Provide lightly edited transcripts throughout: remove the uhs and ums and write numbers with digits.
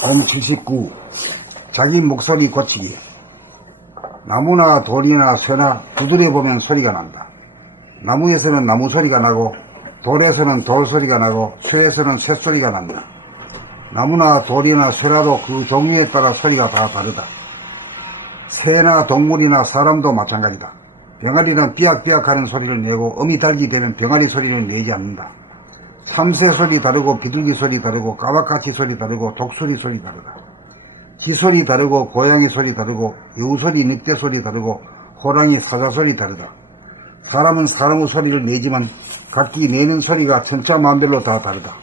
봄 79. 자기 목소리 고치기. 나무나 돌이나 쇠나 두드려보면 소리가 난다. 나무에서는 나무 소리가 나고, 돌에서는 돌 소리가 나고, 쇠에서는 쇠 소리가 난다. 나무나 돌이나 쇠라도 그 종류에 따라 소리가 다 다르다. 새나 동물이나 사람도 마찬가지다. 병아리는 삐약삐약하는 소리를 내고 어미달기 되면 병아리 소리를 내지 않는다. 참새 소리 다르고 비둘기 소리 다르고 까마까치 소리 다르고 독수리 소리 다르다. 쥐소리 다르고 고양이 소리 다르고 여우소리 늑대 소리 다르고 호랑이 사자 소리 다르다. 사람은 사람의 소리를 내지만 각기 내는 소리가 천차만별로 다 다르다.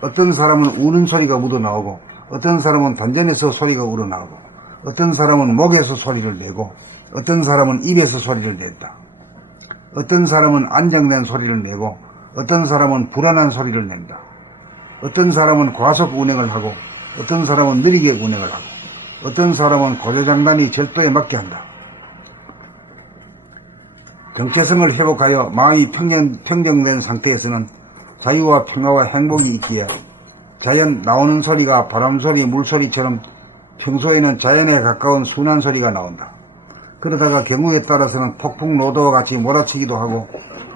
어떤 사람은 우는 소리가 묻어나오고 어떤 사람은 단전에서 소리가 우러나오고 어떤 사람은 목에서 소리를 내고 어떤 사람은 입에서 소리를 낸다. 어떤 사람은 안정된 소리를 내고 어떤 사람은 불안한 소리를 낸다. 어떤 사람은 과속 운행을 하고 어떤 사람은 느리게 운행을 하고 어떤 사람은 고조장단이 절도에 맞게 한다. 정체성을 회복하여 마음이 평정된 상태에서는 자유와 평화와 행복이 있기에 자연 나오는 소리가 바람소리, 물소리처럼 평소에는 자연에 가까운 순한 소리가 나온다. 그러다가 경우에 따라서는 폭풍노도와 같이 몰아치기도 하고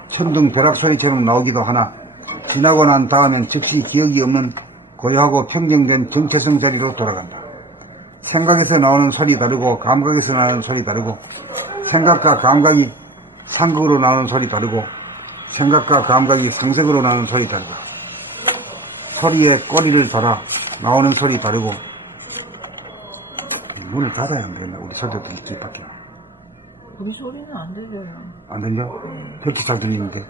천둥 벼락소리처럼 나오기도 하나 지나고 난 다음엔 즉시 기억이 없는 고요하고 평정된 정체성 자리로 돌아간다. 생각에서 나오는 소리 다르고 감각에서 나오는 소리 다르고 생각과 감각이 상극으로 나오는 소리 다르고 생각과 감각이 상색으로 나오는 소리 다르다. 소리에 꼬리를 달아 나오는 소리 다르고 문을 닫아야 안 되나? 우리 소리도 들리지 밖에. 우리 소리는 안 들려요. 안 들려? 그렇게 잘 들리는데.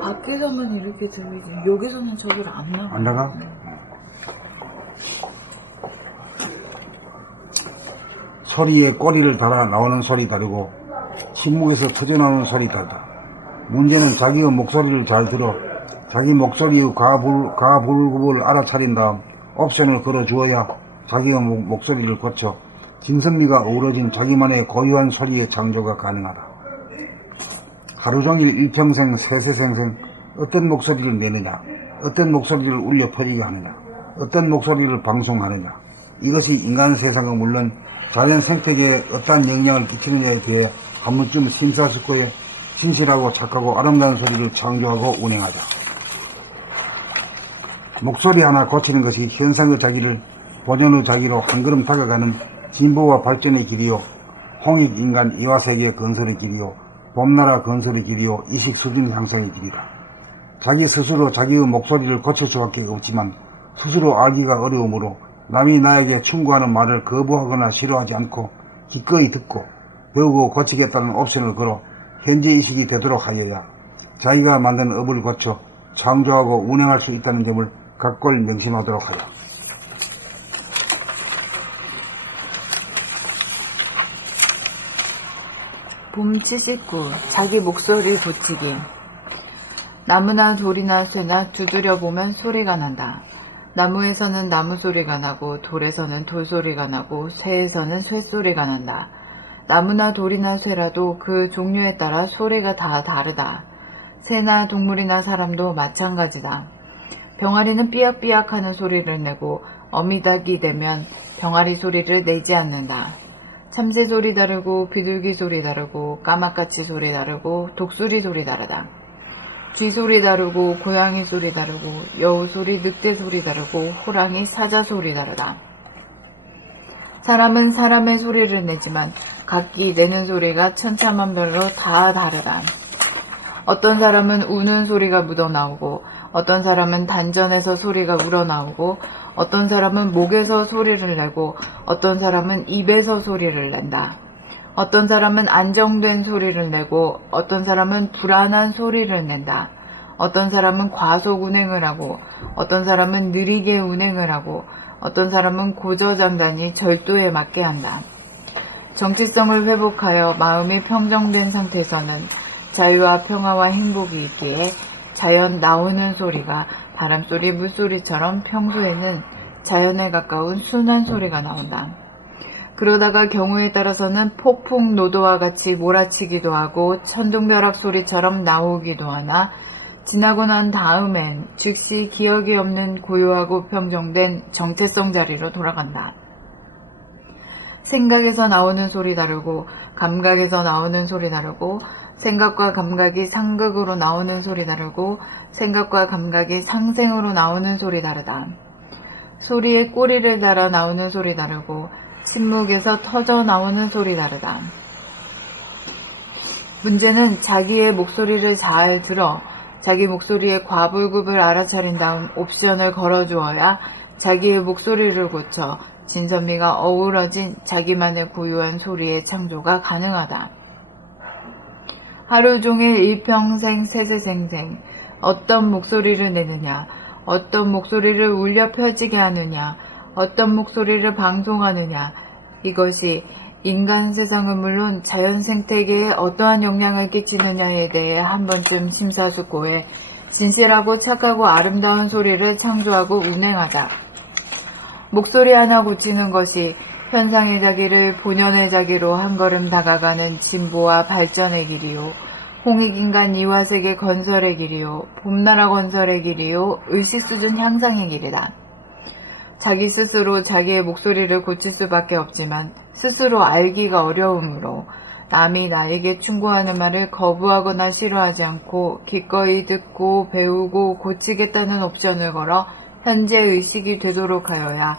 밖에서만 이렇게 들리지. 여기서는 저기를 안 나가. 안 나가? 소리에 꼬리를 달아 나오는 소리 다르고 침묵에서 터져나오는 소리 다르다. 문제는 자기의 목소리를 잘 들어 자기 목소리의 가불급을 알아차린 다음 옵션을 걸어주어야 자기의 목소리를 고쳐 진선미가 어우러진 자기만의 고유한 소리의 창조가 가능하다. 하루종일 일평생 세세생생 어떤 목소리를 내느냐, 어떤 목소리를 울려 퍼지게 하느냐, 어떤 목소리를 방송하느냐, 이것이 인간 세상은 물론 자연 생태계에 어떠한 영향을 끼치느냐에 대해 한 번쯤 심사숙고해 신실하고 착하고 아름다운 소리를 창조하고 운행하자. 목소리 하나 고치는 것이 현상의 자기를 본연의 자기로 한 걸음 다가가는 진보와 발전의 길이요, 홍익인간 이화세계 건설의 길이요, 봄나라 건설의 길이요, 이식수준 향상의 길이다. 자기 스스로 자기의 목소리를 고칠 수밖에 없지만 스스로 알기가 어려우므로 남이 나에게 충고하는 말을 거부하거나 싫어하지 않고 기꺼이 듣고 배우고 고치겠다는 옵션을 걸어 현재 의식이 되도록 하여야 자기가 만든 업을 고쳐 창조하고 운행할 수 있다는 점을 각골 명심하도록 하여. 봄 79. 자기 목소리 고치기. 나무나 돌이나 쇠나 두드려보면 소리가 난다. 나무에서는 나무 소리가 나고 돌에서는 돌 소리가 나고 쇠에서는 쇠 소리가 난다. 나무나 돌이나 쇠라도 그 종류에 따라 소리가 다 다르다. 새나 동물이나 사람도 마찬가지다. 병아리는 삐약삐약하는 소리를 내고 어미닭이 되면 병아리 소리를 내지 않는다. 참새 소리 다르고 비둘기 소리 다르고 까마까치 소리 다르고 독수리 소리 다르다. 쥐 소리 다르고 고양이 소리 다르고 여우 소리 늑대 소리 다르고 호랑이 사자 소리 다르다. 사람은 사람의 소리를 내지만 각기 내는 소리가 천차만별로 다 다르다. 어떤 사람은 우는 소리가 묻어나오고 어떤 사람은 단전에서 소리가 우러나오고 어떤 사람은 목에서 소리를 내고 어떤 사람은 입에서 소리를 낸다. 어떤 사람은 안정된 소리를 내고 어떤 사람은 불안한 소리를 낸다. 어떤 사람은 과속 운행을 하고 어떤 사람은 느리게 운행을 하고 어떤 사람은 고저장단이 절도에 맞게 한다. 정체성을 회복하여 마음이 평정된 상태에서는 자유와 평화와 행복이 있기에 자연 나오는 소리가 바람소리, 물소리처럼 평소에는 자연에 가까운 순한 소리가 나온다. 그러다가 경우에 따라서는 폭풍 노도와 같이 몰아치기도 하고 천둥벼락 소리처럼 나오기도 하나 지나고 난 다음엔 즉시 기억이 없는 고요하고 평정된 정체성 자리로 돌아간다. 생각에서 나오는 소리 다르고 감각에서 나오는 소리 다르고 생각과 감각이 상극으로 나오는 소리 다르고 생각과 감각이 상생으로 나오는 소리 다르다. 소리에 꼬리를 달아 나오는 소리 다르고 침묵에서 터져 나오는 소리 다르다. 문제는 자기의 목소리를 잘 들어 자기 목소리의 과불급을 알아차린 다음 옵션을 걸어주어야 자기의 목소리를 고쳐 진선미가 어우러진 자기만의 고유한 소리의 창조가 가능하다. 하루 종일 일평생 세세생생 어떤 목소리를 내느냐, 어떤 목소리를 울려 펴지게 하느냐, 어떤 목소리를 방송하느냐, 이것이 인간 세상은 물론 자연 생태계에 어떠한 영향을 끼치느냐에 대해 한 번쯤 심사숙고해 진실하고 착하고 아름다운 소리를 창조하고 운행하자. 목소리 하나 고치는 것이 현상의 자기를 본연의 자기로 한 걸음 다가가는 진보와 발전의 길이요, 홍익인간 이화세계 건설의 길이요, 봄나라 건설의 길이요, 의식수준 향상의 길이다. 자기 스스로 자기의 목소리를 고칠 수밖에 없지만 스스로 알기가 어려우므로 남이 나에게 충고하는 말을 거부하거나 싫어하지 않고 기꺼이 듣고 배우고 고치겠다는 옵션을 걸어 현재 의식이 되도록 하여야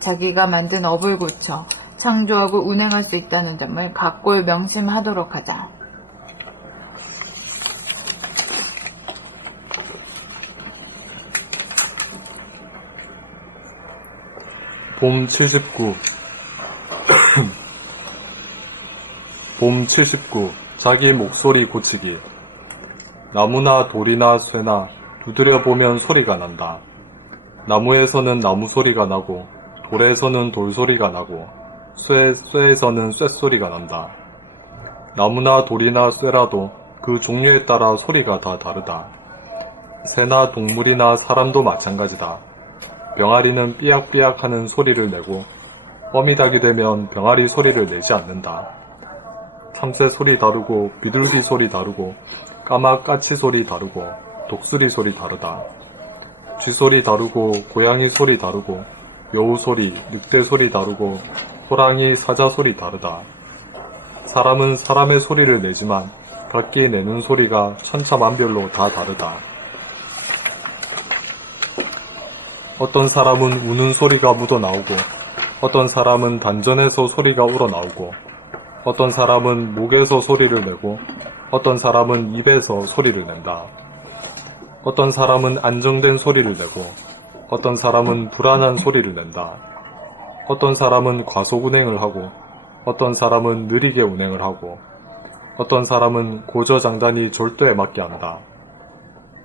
자기가 만든 업을 고쳐 창조하고 운행할 수 있다는 점을 각골 명심하도록 하자. 봄 79 봄 79 자기 목소리 고치기. 나무나 돌이나 쇠나 두드려보면 소리가 난다. 나무에서는 나무 소리가 나고 돌에서는 돌 소리가 나고 쇠에서는 쇠 소리가 난다. 나무나 돌이나 쇠라도 그 종류에 따라 소리가 다 다르다. 새나 동물이나 사람도 마찬가지다. 병아리는 삐약삐약 하는 소리를 내고 껌이 닭이 되면 병아리 소리를 내지 않는다. 참새 소리 다르고 비둘기 소리 다르고 까마 까치 소리 다르고 독수리 소리 다르다. 쥐 소리 다르고 고양이 소리 다르고 여우 소리, 늑대 소리 다르고 호랑이, 사자 소리 다르다. 사람은 사람의 소리를 내지만 각기 내는 소리가 천차만별로 다 다르다. 어떤 사람은 우는 소리가 묻어나오고 어떤 사람은 단전에서 소리가 우러나오고 어떤 사람은 목에서 소리를 내고 어떤 사람은 입에서 소리를 낸다. 어떤 사람은 안정된 소리를 내고 어떤 사람은 불안한 소리를 낸다. 어떤 사람은 과속 운행을 하고 어떤 사람은 느리게 운행을 하고 어떤 사람은 고저장단이 졸도에 맞게 한다.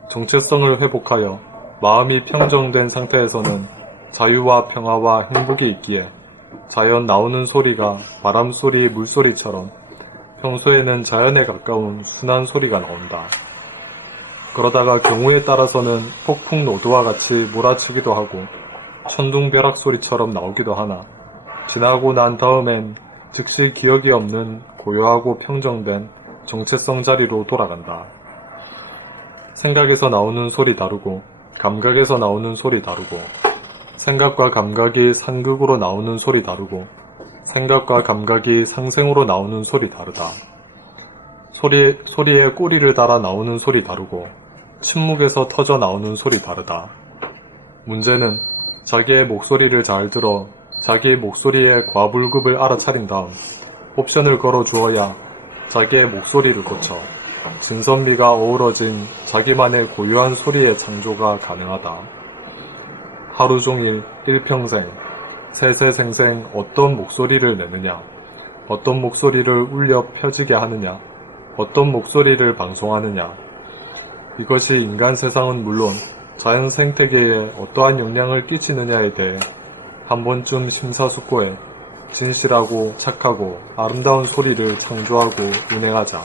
정체성을 회복하여 마음이 평정된 상태에서는 자유와 평화와 행복이 있기에 자연 나오는 소리가 바람소리, 물소리처럼 평소에는 자연에 가까운 순한 소리가 나온다. 그러다가 경우에 따라서는 폭풍 노도와 같이 몰아치기도 하고 천둥벼락 소리처럼 나오기도 하나 지나고 난 다음엔 즉시 기억이 없는 고요하고 평정된 정체성 자리로 돌아간다. 생각에서 나오는 소리 다르고 감각에서 나오는 소리 다르고 생각과 감각이 상극으로 나오는 소리 다르고 생각과 감각이 상생으로 나오는 소리 다르다. 소리에 꼬리를 달아 나오는 소리 다르고 침묵에서 터져 나오는 소리 다르다. 문제는 자기의 목소리를 잘 들어 자기의 목소리의 과불급을 알아차린 다음 옵션을 걸어 주어야 자기의 목소리를 고쳐 진선미가 어우러진 자기만의 고유한 소리의 창조가 가능하다. 하루 종일 일평생 세세생생 어떤 목소리를 내느냐, 어떤 목소리를 울려 펴지게 하느냐, 어떤 목소리를 방송하느냐. 이것이 인간 세상은 물론 자연 생태계에 어떠한 영향을 끼치느냐에 대해 한 번쯤 심사숙고해 진실하고 착하고 아름다운 소리를 창조하고 운행하자.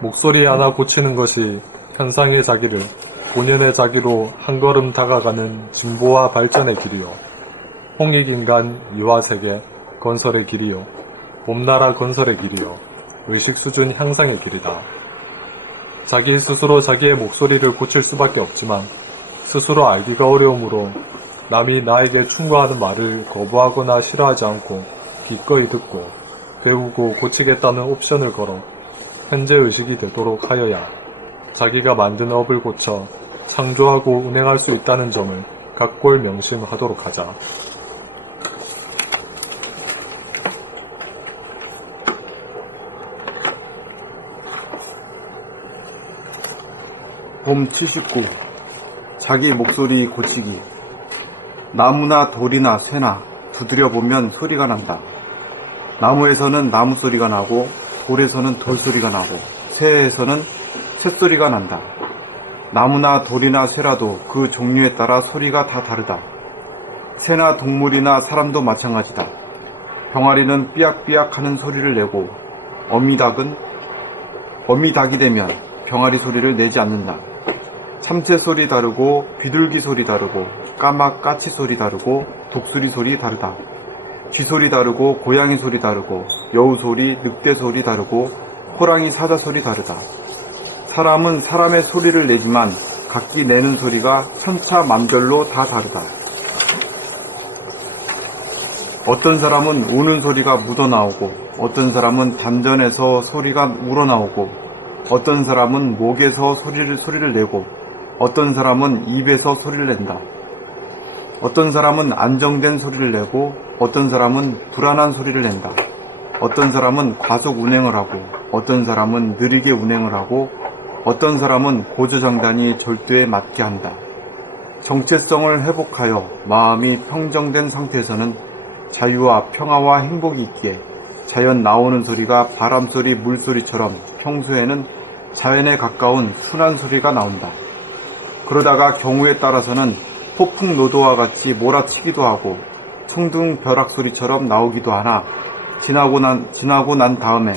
목소리 하나 고치는 것이 현상의 자기를 본연의 자기로 한 걸음 다가가는 진보와 발전의 길이요, 홍익인간 이화세계 건설의 길이요, 봄나라 건설의 길이요, 의식수준 향상의 길이다. 자기 스스로 자기의 목소리를 고칠 수밖에 없지만 스스로 알기가 어려우므로 남이 나에게 충고하는 말을 거부하거나 싫어하지 않고 기꺼이 듣고 배우고 고치겠다는 옵션을 걸어 현재 의식이 되도록 하여야 자기가 만든 업을 고쳐 창조하고 운행할 수 있다는 점을 각골 명심하도록 하자. 봄 79. 자기 목소리 고치기. 나무나 돌이나 쇠나 두드려 보면 소리가 난다. 나무에서는 나무 소리가 나고 돌에서는 돌 소리가 나고 쇠에서는 쇠 소리가 난다. 나무나 돌이나 쇠라도 그 종류에 따라 소리가 다 다르다. 새나 동물이나 사람도 마찬가지다. 병아리는 삐약삐약 하는 소리를 내고 어미닭이 되면 병아리 소리를 내지 않는다. 참새 소리 다르고 비둘기 소리 다르고 까막 까치 소리 다르고 독수리 소리 다르다. 쥐 소리 다르고 고양이 소리 다르고 여우 소리, 늑대 소리 다르고 호랑이 사자 소리 다르다. 사람은 사람의 소리를 내지만 각기 내는 소리가 천차만별로 다 다르다. 어떤 사람은 우는 소리가 묻어나오고 어떤 사람은 단전에서 소리가 우러나오고 어떤 사람은 목에서 소리를 내고 어떤 사람은 입에서 소리를 낸다. 어떤 사람은 안정된 소리를 내고 어떤 사람은 불안한 소리를 낸다. 어떤 사람은 과속 운행을 하고 어떤 사람은 느리게 운행을 하고 어떤 사람은 고저장단이 절도에 맞게 한다. 정체성을 회복하여 마음이 평정된 상태에서는 자유와 평화와 행복이 있기에 자연 나오는 소리가 바람소리, 물소리처럼 평소에는 자연에 가까운 순한 소리가 나온다. 그러다가 경우에 따라서는 폭풍노도와 같이 몰아치기도 하고 퉁퉁 벼락 소리처럼 나오기도 하나 지나고 난 다음엔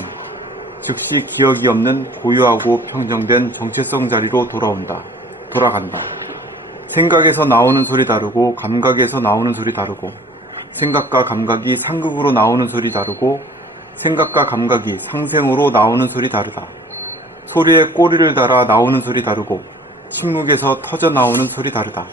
즉시 기억이 없는 고요하고 평정된 정체성 자리로 돌아간다. 생각에서 나오는 소리 다르고 감각에서 나오는 소리 다르고 생각과 감각이 상극으로 나오는 소리 다르고 생각과 감각이 상생으로 나오는 소리 다르다. 소리에 꼬리를 달아 나오는 소리 다르고 침묵에서 터져 나오는 소리 다르다.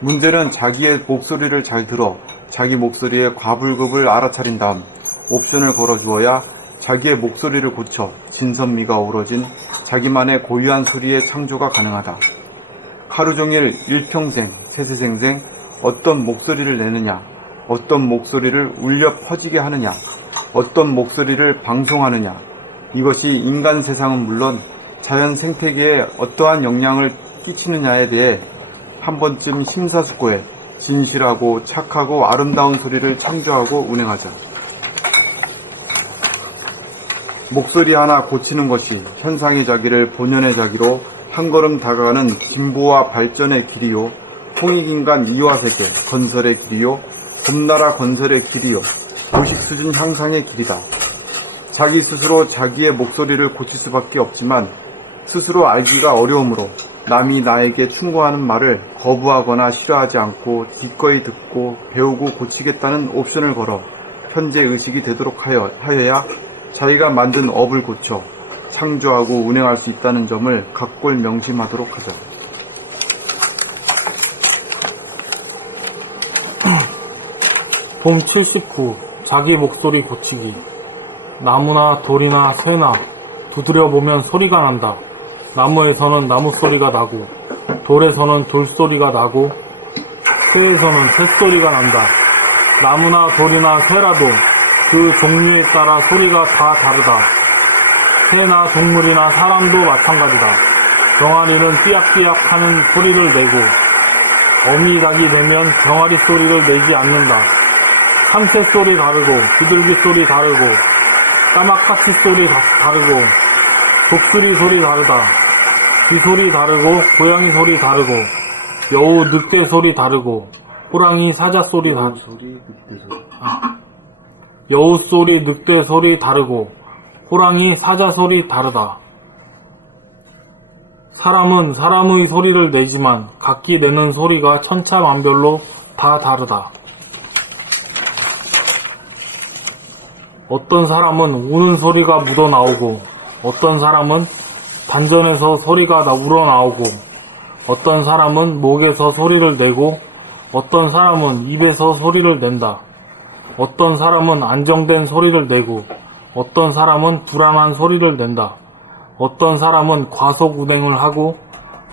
문제는 자기의 목소리를 잘 들어 자기 목소리의 과불급을 알아차린 다음 옵션을 걸어주어야 자기의 목소리를 고쳐 진선미가 어우러진 자기만의 고유한 소리의 창조가 가능하다. 하루 종일 일평생 세세생생 어떤 목소리를 내느냐, 어떤 목소리를 울려 퍼지게 하느냐, 어떤 목소리를 방송하느냐, 이것이 인간 세상은 물론 자연 생태계에 어떠한 영향을 끼치느냐에 대해 한 번쯤 심사숙고해 진실하고 착하고 아름다운 소리를 창조하고 운행하자. 목소리 하나 고치는 것이 현상의 자기를 본연의 자기로 한 걸음 다가가는 진보와 발전의 길이요, 홍익인간 이화세계 건설의 길이요, 봄나라 건설의 길이요, 도식 수준 향상의 길이다. 자기 스스로 자기의 목소리를 고칠 수밖에 없지만 스스로 알기가 어려우므로 남이 나에게 충고하는 말을 거부하거나 싫어하지 않고 기꺼이 듣고 배우고 고치겠다는 옵션을 걸어 현재 의식이 되도록 하여야 자기가 만든 업을 고쳐 창조하고 운행할 수 있다는 점을 각골 명심하도록 하자. 봄 79. 자기 목소리 고치기. 나무나 돌이나 쇠나 두드려 보면 소리가 난다. 나무에서는 나무 소리가 나고 돌에서는 돌 소리가 나고 쇠에서는 새 소리가 난다. 나무나 돌이나 쇠라도 그 종류에 따라 소리가 다 다르다. 새나 동물이나 사람도 마찬가지다. 병아리는 삐약삐약 하는 소리를 내고 어미닭이 되면 병아리 소리를 내지 않는다. 참새 소리 다르고 비둘기 소리 다르고 까막까치 소리 다르고 독수리 소리 다르다. 쥐 소리 다르고 고양이 소리 다르고 여우 늑대 소리 다르고 호랑이 사자 소리 다르고 여우 소리 늑대 소리 다르고 호랑이 사자 소리 다르다. 사람은 사람의 소리를 내지만 각기 내는 소리가 천차만별로 다 다르다. 어떤 사람은 우는 소리가 묻어나오고 어떤 사람은 단전에서 소리가 우러나오고 어떤 사람은 목에서 소리를 내고 어떤 사람은 입에서 소리를 낸다. 어떤 사람은 안정된 소리를 내고 어떤 사람은 불안한 소리를 낸다. 어떤 사람은 과속 운행을 하고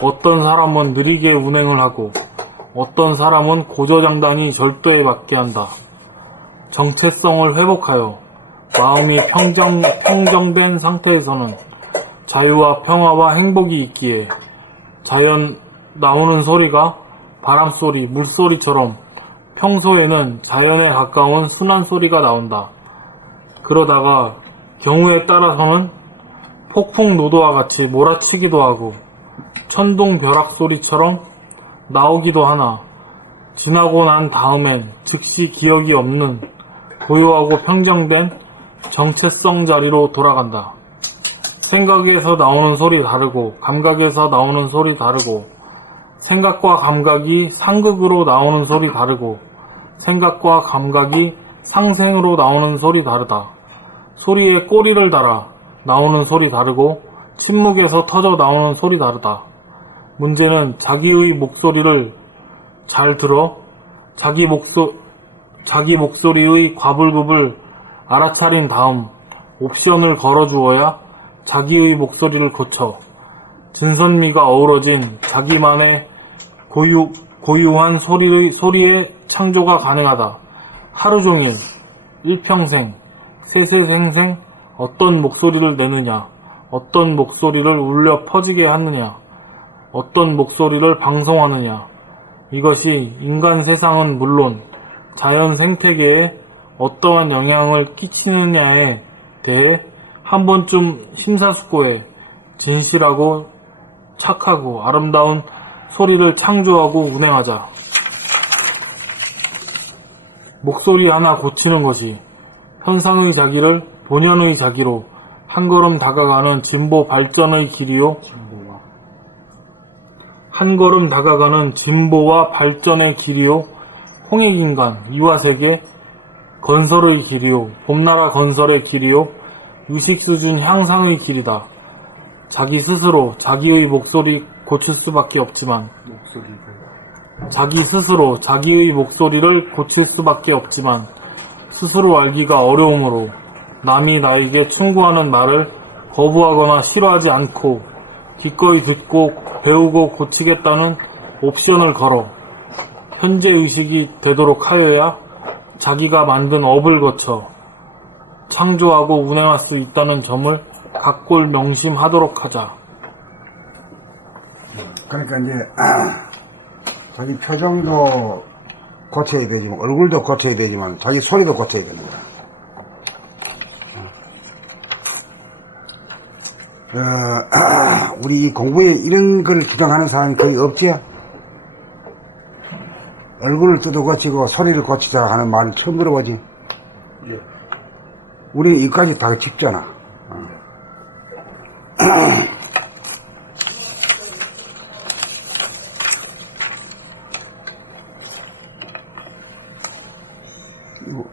어떤 사람은 느리게 운행을 하고 어떤 사람은 고저장단이 절도에 맞게 한다. 정체성을 회복하여 마음이 평정된 상태에서는 자유와 평화와 행복이 있기에 자연 나오는 소리가 바람소리, 물소리처럼 평소에는 자연에 가까운 순한 소리가 나온다. 그러다가 경우에 따라서는 폭풍노도와 같이 몰아치기도 하고 천둥벼락 소리처럼 나오기도 하나 지나고 난 다음엔 즉시 기억이 없는 고요하고 평정된 정체성 자리로 돌아간다. 생각에서 나오는 소리 다르고 감각에서 나오는 소리 다르고 생각과 감각이 상극으로 나오는 소리 다르고 생각과 감각이 상생으로 나오는 소리 다르다. 소리에 꼬리를 달아 나오는 소리 다르고 침묵에서 터져 나오는 소리 다르다. 문제는 자기의 목소리를 잘 들어 자기 목소리의 과불급을 알아차린 다음 옵션을 걸어주어야 자기의 목소리를 고쳐 진선미가 어우러진 자기만의 고유한 소리의 창조가 가능하다. 하루 종일 일평생 세세생생 어떤 목소리를 내느냐, 어떤 목소리를 울려 퍼지게 하느냐, 어떤 목소리를 방송하느냐, 이것이 인간 세상은 물론 자연 생태계에 어떠한 영향을 끼치느냐에 대해 한 번쯤 심사숙고해 진실하고 착하고 아름다운 소리를 창조하고 운행하자. 목소리 하나 고치는 것이 현상의 자기를 본연의 자기로 한 걸음 다가가는 진보 발전의 길이요. 한 걸음 다가가는 진보와 발전의 길이요. 홍익인간, 이화세계 건설의 길이요. 봄나라 건설의 길이요. 유식수준 향상의 길이다. 자기 스스로 자기의 목소리 고칠 수밖에 없지만 자기 스스로 자기의 목소리를 고칠 수밖에 없지만 스스로 알기가 어려우므로 남이 나에게 충고하는 말을 거부하거나 싫어하지 않고 기꺼이 듣고 배우고 고치겠다는 옵션을 걸어 현재 의식이 되도록 하여야 자기가 만든 업을 거쳐 창조하고 운행할 수 있다는 점을 각골 명심하도록 하자. 그러니까 이제 자기 표정도 고쳐야 되지만 얼굴도 고쳐야 되지만 자기 소리도 고쳐야 되는 거야. 우리 이 공부에 이런 걸 주장하는 사람이 거의 없지. 얼굴을 뜯어 고치고 소리를 고치자 하는 말을 처음 들어보지. 우리는 이까지 다 짚잖아. 이거